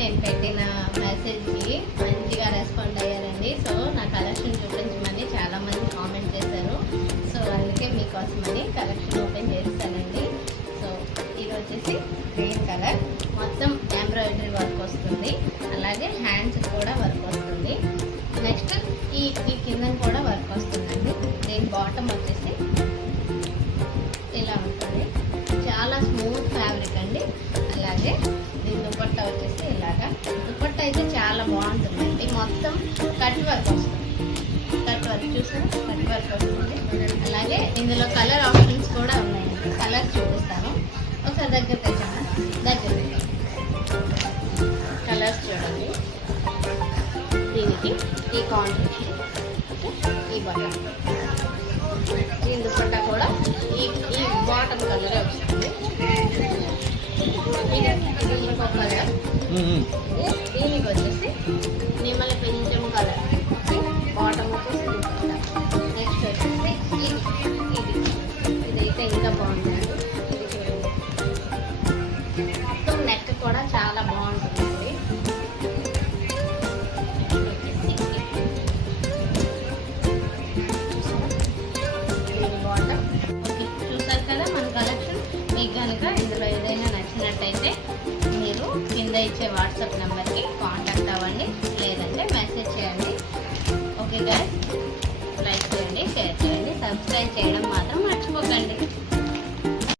నేను పెట్టిన మెసేజ్కి మంచిగా రెస్పాండ్ అయ్యారండి. సో నా కలెక్షన్ చూపించమని చాలామంది కామెంట్ చేశారు. సో అందుకే మీకోసమని కలెక్షన్ ఓపెన్ చేస్తానండి. సో ఇది వచ్చేసి గ్రీన్ కలర్, మొత్తం ఎంబ్రాయిడరీ వర్క్ వస్తుంది, అలాగే హ్యాండ్స్ కూడా వర్క్ వస్తుంది. నెక్స్ట్ ఈ కింద కూడా వర్క్ వస్తుందండి. దీని బాటమ్ వచ్చేసి ఇలా ఉంటుంది, చాలా స్మూత్ ఫ్యాబ్రిక్ అండి. అలాగే దీని దుపట్టా వచ్చేసి ఇలాగా, దుపట్టా అయితే చాలా బాగుంటుందండి. మొత్తం కట్ వర్క్ వస్తుంది, కట్ వర్క్ చూసారా, కట్ వర్క్ వస్తుంది. అలాగే ఇందులో కలర్ ఆప్షన్స్ కూడా ఉన్నాయండి, కలర్స్ చూపిస్తాను. ఒకసారి దగ్గర తెచ్చాను, దగ్గర కలర్స్ చూడండి. దీనికి ఈ కాంట్రాస్ట్, ఈ బటన్, ఈ దుపట్టా కూడా ఈ బాటమ్ కలరే వస్తుంది. ఇది ఇంకో కలర్, దీనికి వచ్చేసి నిమ్మల పెంచం కలర్, బాటమ్ వచ్చేసి దుపట్టా. నెక్స్ట్ వచ్చేసి ఇదైతే ఇంకా బాగుంటుంది. ఇది చూడండి, మొత్తం నెక్ కూడా చాలా బాగుంటుందండి. కనుక ఇందులో ఏదైనా నచ్చినట్టయితే మీరు కింద ఇచ్చే వాట్సాప్ నెంబర్కి కాంటాక్ట్ అవ్వండి, లేదంటే మెసేజ్ చేయండి. ఓకే గైస్, లైక్ చేయండి, షేర్ చేయండి, సబ్స్క్రైబ్ చేయడం మాత్రం మర్చిపోకండి.